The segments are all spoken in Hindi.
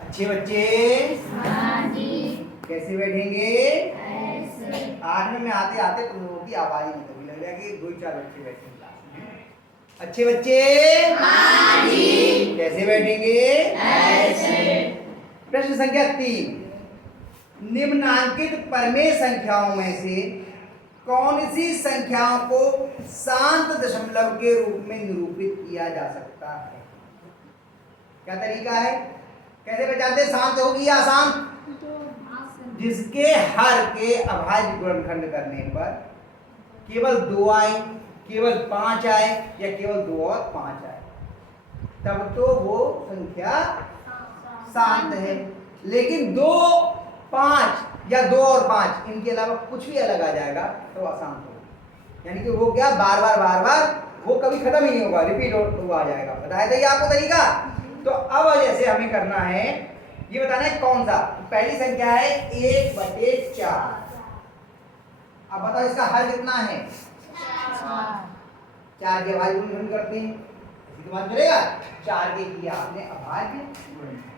अच्छे बच्चे कैसे बैठेंगे? ऐसे। 8 में आते आते तुम लोगों की आवाज ही नहीं कभी लग रहा कि 2-4 बच्चे बैठे हैं क्लास में। अच्छे बच्चे कैसे बैठेंगे? ऐसे। प्रश्न संख्या 3, निम्नांकित परमेय संख्याओं में से कौन सी संख्याओं को शांत दशमलव के रूप में निरूपित किया जा सकता है? क्या तरीका है? कैसे पहचानते शांत होगी या अशांत? जिसके हर के अभाज्य गुणनखंड करने पर केवल 2 आए, केवल 5 आए या केवल 2 और 5 आए, तब तो वो संख्या शांत है। लेकिन 2, 5 या 2 और 5 इनके अलावा कुछ भी अलग आ जाएगा तो अशांत होगा। यानी कि वो क्या बार बार वो कभी खत्म ही नहीं होगा, रिपीट हुआ जाएगा। बताया था ये आपको तरीका। तो अब जैसे हमें करना है ये बताना है कौन सा। पहली संख्या है 1/4। अब बताओ इसका हल कितना है? 4 के अभाज्य गुणनखंड करते हैं, इसी के बाद चलेगा। 4 के किया आपने अभाज्य गुणनखंड,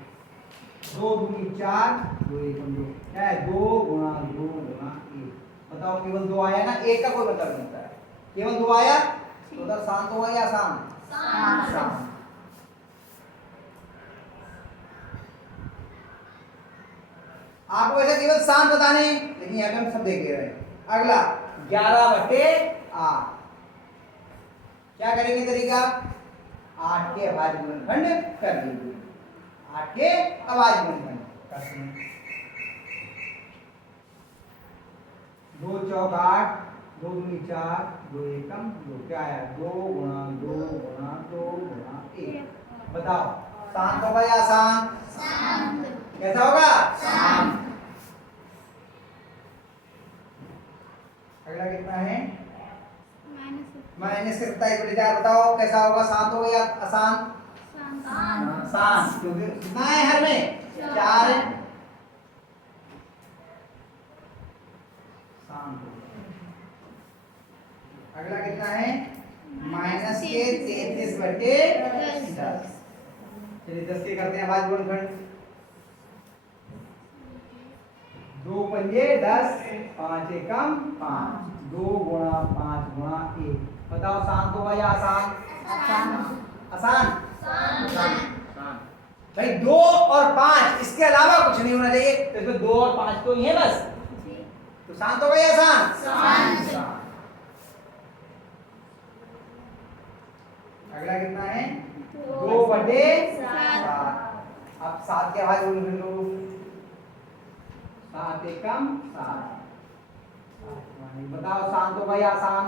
2 दूनी 4, 2 एकम 2, क्या है 2 गुणा 2 गुणा 1। बताओ केवल 2 आया ना, 1 का कोई मतलब नहीं होता है। केवल 2 आया तो उधर शांत होगा या अशांत? शांत। आपको वैसे केवल शांत बताने, लेकिन यहाँ पे हम सब देख ले रहे हैं। अगला 11/8। क्या करेंगे तरीका? 8 के अभाज्य गुणनखंड कर लीजिए। 8 के अभाज्य गुणनखंड करते हैं। 2 चौक 8, 2 दूनी 4, 2 एकम 2, क्या है 2 गुणा 2 गुणा 2 गुणा 1। बताओ शांत होगा या अशांत? कैसा होगा? अगला कितना है? -27/4। बताओ कैसा होगा, शांत होगा या अशांत? शांत। क्योंकि कितना है हर में? 4 है, शांत होगा। अगला कितना है? -33/10। चलिए 10 के करते हैं अभाज्य गुणनखंड। 2 पंजे 10, 5 एकम 5, 2 गुणा 5 गुणा 1। बताओ शांत होगा या आसान? आसान। भाई 2 और 5 इसके अलावा कुछ नहीं होना चाहिए, तो इसमें 2 और 5 तो ही है बस, तो शांत होगा या आसान? अगला कितना है? 2/7। अब 7 के अभाज्य गुणनखंड लो। 7 एकम 7। बताओ शांत होगा या आसान?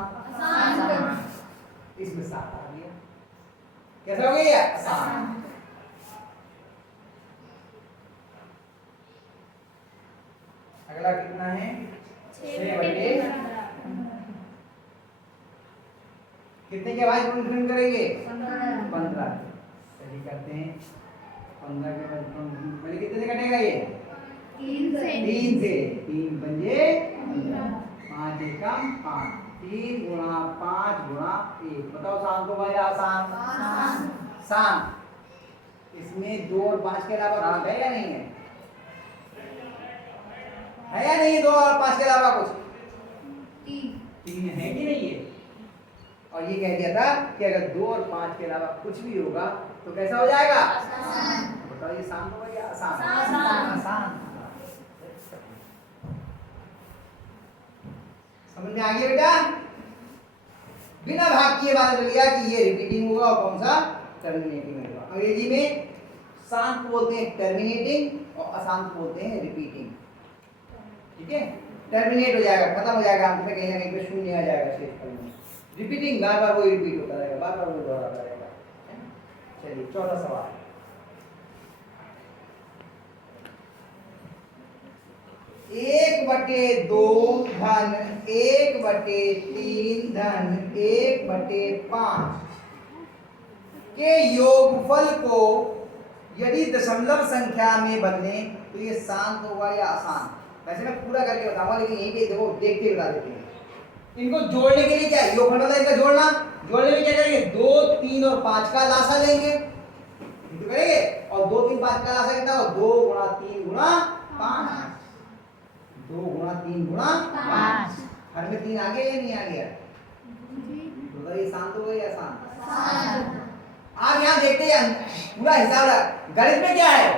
इसमें 7 आ गया, कैसा हो गया? आसान। अगला कितना है? 6/15। कितने के अभाज्य गुणनखंड करेंगे? 15। चलिए करते हैं। 15 के बाद पहले कितने से कटेगा ये? 3 से। 3 पंजे 5 एकम 5, 3 गुणा 5 गुणा 1। बताओ शांत होगा या आसान? शांत। इसमें 2 और 5 के अलावा कुछ है या नहीं है? है या नहीं? 2 और 5 के अलावा कुछ? 3 है कि नहीं है? और ये कह दिया था कि अगर 2 और 5 के अलावा कुछ भी होगा तो कैसा हो जाएगा? बताओ ये शांत होगा या आसान? आसान। समझ में आ गया बेटा? बिना भाग किए बात कर लिया कि ये रिपीटिंग होगा और कौन सा टर्मिनेटिंग होगा। अंग्रेजी में शांत बोलते हैं टर्मिनेटिंग और अशांत बोलते हैं रिपीटिंग। ठीक है, टर्मिनेट हो जाएगा, खत्म हो जाएगा, अंत में कहीं ना कहीं पे शून्य आ जाएगा शेष फल में। रिपीटिंग बार बार वही रिपीट होता रहेगा, बार बार वही दोहराता रहेगा। चलिए चौथा सवाल। 1/2 धन 1/3 धन 1/5 के योगफल को यदि दशमलव संख्या में बदलें तो ये शांत होगा या आसान? वैसे मैं पूरा करके बताऊंगा, लेकिन यहीं पे देखो देख के बता देते हैं। इनको जोड़ने के लिए क्या है? योगफल होता है इनका जोड़ना। जोड़ने में क्या करेंगे? 2, 3 और 5 का लासा लेंगे, तो करेंगे और 2 3 5 का लासा कितना हो 2 गुणा 3 गुणा 5, 2 गुणा 3 गुणा 5। हर में 3 आ गया या नहीं आ गया? तो ये शांत हो गया या अशांत? आप यहाँ देखते हैं पूरा हिसाब गणित में क्या है?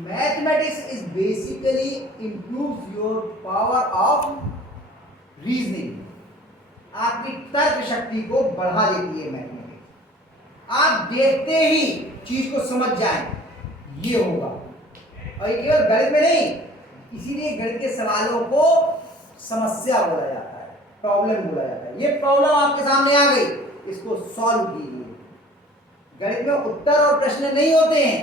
Mathematics is basically improves your power of reasoning, आपकी तर्क शक्ति को बढ़ा देती है मैथमेटिक्स। आप देखते ही चीज को समझ जाएं ये होगा, और ये केवल गणित में नहीं, इसीलिए गणित के सवालों को समस्या बोला जाता है, प्रॉब्लम बोला जाता है। ये प्रॉब्लम आपके सामने आ गई, इसको सॉल्व कीजिए। गणित में उत्तर और प्रश्न नहीं होते हैं,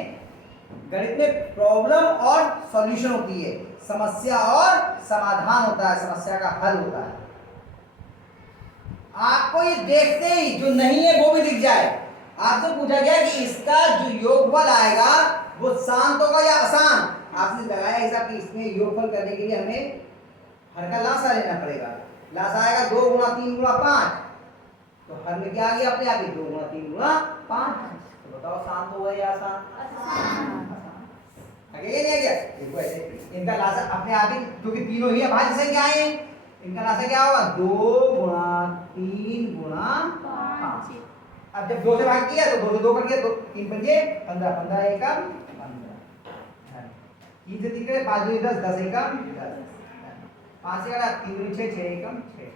गणित में प्रॉब्लम और सॉल्यूशन होती है, समस्या और समाधान होता है, समस्या का हल होता है। आपको ये देखते ही जो नहीं है वो भी दिख जाए। आपसे पूछा गया कि इसका जो योगफल आएगा वो शांत होगा या अशांत, आपने लगाया हिसाब कि इसमें योगफल करने के लिए हमें हर का लासा लेना पड़ेगा। लासा आएगा 2 गुणा 3 गुणा 5, तो हर में क्या आ गया अपने आप ही 2 गुणा 3 गुणा 5। तो बताओ शांत होगा या अशांत? आगे ये नहीं आ गया? देखो ऐसे इनका लासा अपने आप ही, क्योंकि तीनों ही अभाज्य संख्या है, इनका लासा क्या होगा 2 गुणा 3 गुणा 5। अब जब 2 से भाग किया तो 2 से 2 कर दिया, तो 3 पंजे 15, 15 एकम 15, 3 से 3 करे 5 2 10, 10 एकम 10, 5 से करा 3 2 6, 6 एकम 6।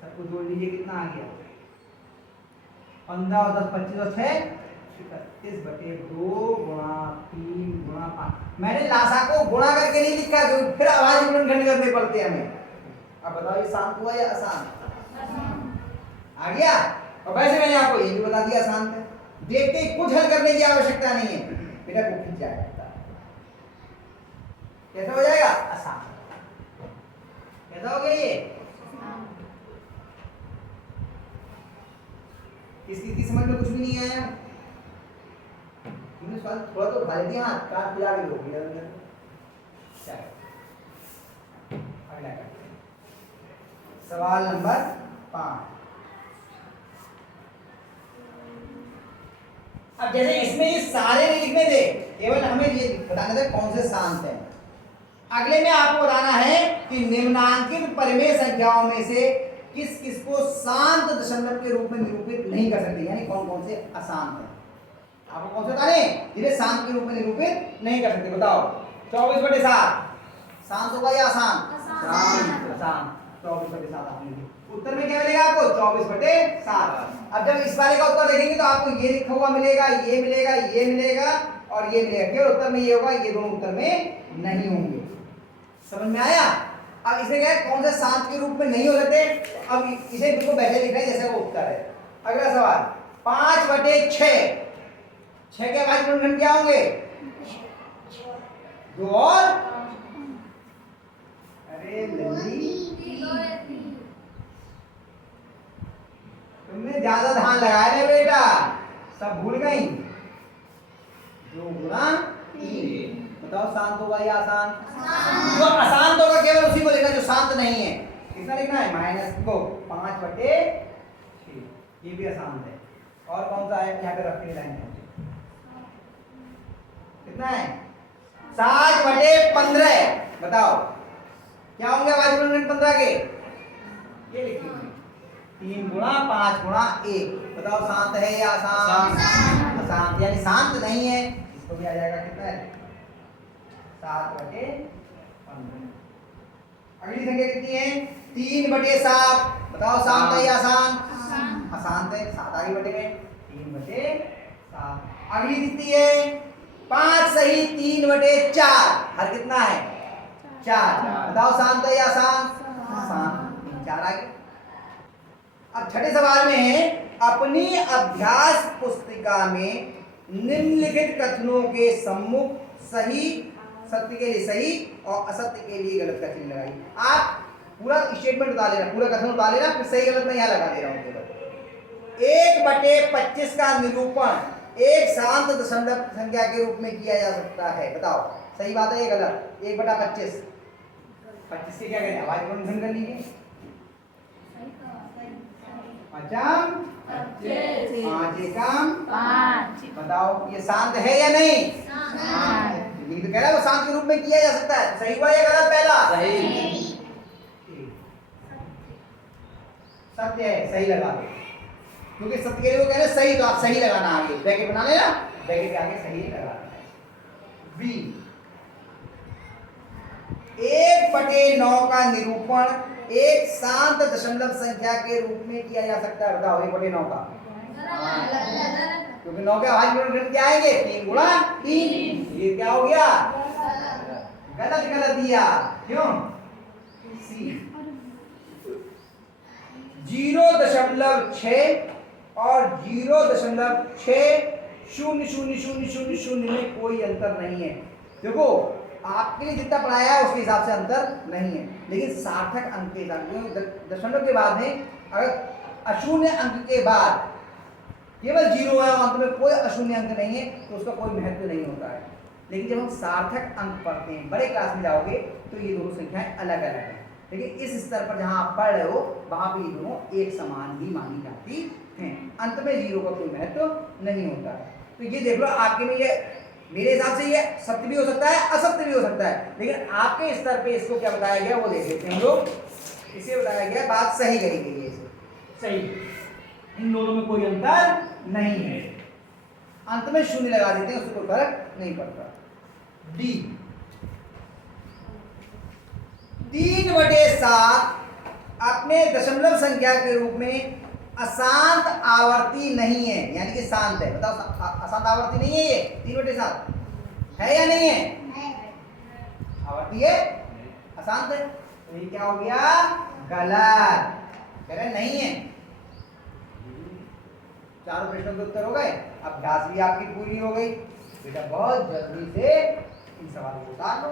सब कुछ जोड़ लीजिए कितना आ गया? 15 और 10 25 और 6 31/2 गुणा 3 गुणा 5। मैंने लासा को गुणा करके नहीं लिखा, क्योंकि फिर अभाज्य गुणनखंड करने पड़ते हैं हमें। अब बताओ ये शांत हुआ या अशांत? आ गया? और वैसे मैंने आपको ये भी बता दिया शांत है। देखते ही कुछ हल करने की आवश्यकता नहीं है, बेटा को खींच जाएगा। कैसा हो जाएगा? अशांत। कैसा हो गया ये? स्थिति समझ में कुछ भी नहीं आया? तुमने सवाल थोड़ा तो खा लेती, हाँ काट पिला के लोग अगला करते हैं। सवाल नंबर 5। अब जैसे इसमें ये सारे नहीं लिखने थे, केवल हमें ये बताना था कौन से शांत है। अगले में आपको बताना है कि निम्नांकित परिमेय संख्याओं में से किस किस को शांत दशमलव के रूप में निरूपित नहीं कर सकते, यानी कौन कौन से अशांत है। आपको कौन से बताने जिन्हें शांत के रूप में निरूपित नहीं कर सकते? बताओ। 24/7 शांत होगा या अशांत? शांत। 24/7 आपने लिखा। उत्तर में क्या मिलेगा आपको? 24/7। अब जब इस वाले का उत्तर देखेंगे तो आपको ये लिखा हुआ मिलेगा, ये मिलेगा, ये मिलेगा और ये मिलेगा। केवल उत्तर में ये होगा, ये दोनों उत्तर में नहीं होंगे। समझ में आया? अब इसे क्या है, कौन से शांत के रूप में नहीं हो सकते? अब इसे बिल्कुल वैसे लिख रहे हैं जैसे वो उत्तर है। अगला सवाल 5/6, 6 के अभाज्य गुणनखंड क्या होंगे? 2 और अरे लल्ली तुमने ज्यादा ध्यान लगाया ना बेटा, सब भूल गई। 2 गुणा 3। बताओ शांत होगा या अशांत? जो अशांत होगा केवल उसी को लिखना जो शांत नहीं है। कितना लिखना है? माइनस को 5/6, ये भी अशांत है। और कौन सा है यहाँ पे रख के लाइन? कितना है? 7/15। बताओ क्या होंगे अभाज्य गुणनखंड 15 के? ये लिखिए 3 गुणा 5 गुणा 1। बताओ शांत है या अशांत? अशांत, यानी शांत नहीं है। इसको भी आ जाएगा कितना है? 7/15। अगली संख्या कितनी है? 3/7। बताओ शांत है या अशांत? अशांत है। 7 आगे बढ़ेंगे 3/7। अगली कितनी है? 5 सही 3/4। हर कितना है? 4। बताओ शांत है या अशांत? शांत। 4 आगे। अब छठे सवाल में है, अपनी अभ्यास पुस्तिका में निम्नलिखित कथनों के सम्मुख सही, सत्य के लिए सही और असत्य के लिए गलत का चिन्ह लगाइए। आप पूरा स्टेटमेंट उतार लेना, पूरा कथन उतार लेना, फिर सही गलत मैं यहाँ लगा दे रहा हूँ केवल। 1/25 का निरूपण एक शांत दशमलव संख्या के रूप में किया जा सकता है। बताओ सही बात है या गलत? 1/25। 25 से क्या करें? अभाज्य गुणनखंड कर लीजिए। पांचम 25 पांच एकम 5 बताओ ये शांत है या नहीं? ये तो कह रहा है वो शांत के रूप में किया जा सकता है। सही हुआ या गलत? पहला सही सत्य है, सही लगा दो, क्योंकि सत्य के लिए वो कह रहे हैं सही, तो आप सही लगाना आगे ब्रैकेट बना लेना, ब्रैकेट के आगे सही लगाना है। बी 1/9 का निरूपण एक शांत दशमलव संख्या के रूप में किया जा सकता है। बताओ 1/9 का, क्योंकि 9 के अभाज्य ऋण क्या आएंगे? 3 गुणा 3। ये क्या हो गया? गलत गलत दिया, क्यों? सी 0.6 और 0.600000 में कोई अंतर नहीं है। देखो आपके लिए जितना पढ़ाया है उसके हिसाब से अंतर नहीं है, लेकिन सार्थक अंक के हिसाब से दशमलव के बाद में अगर अशून्य अंक के बाद केवल 0 है और अंत में कोई अशून्य अंक नहीं है तो उसका कोई महत्व नहीं होता है। लेकिन जब हम सार्थक अंक पढ़ते हैं, बड़े क्लास में जाओगे तो ये दोनों संख्याएं अलग अलग हैं, लेकिन इस स्तर पर जहां आप पढ़ रहे हो वहां पे ये दोनों एक समान ही मानी जाती हैं। अंत में 0 का कोई महत्व नहीं होता है। तो ये देख लो आपके में, ये मेरे हिसाब से ये सत्य भी हो सकता है, असत्य भी हो सकता है, लेकिन आपके स्तर पे इसको क्या बताया गया वो देख लेते हैं हम लोग। इसे बताया गया बात सही कही गई है, इसे सही, इन दोनों में कोई अंतर नहीं है। अंत में 0 लगा देते हैं, उससे कोई फर्क नहीं पड़ता। डी 3/7 अपने दशमलव संख्या के रूप में अशांत आवर्ती नहीं है, यानी कि शांत है। बताओ अशांत आवर्ती नहीं है, ये 3/7 है या नहीं है? आवर्ती है, अशांत है, तो ये क्या हो गया? गलत। कह रहे नहीं है। चारों प्रश्नों के उत्तर हो गए, अभ्यास भी आपकी पूरी हो गई। बेटा बहुत जल्दी से इन सवालों को उतार लो।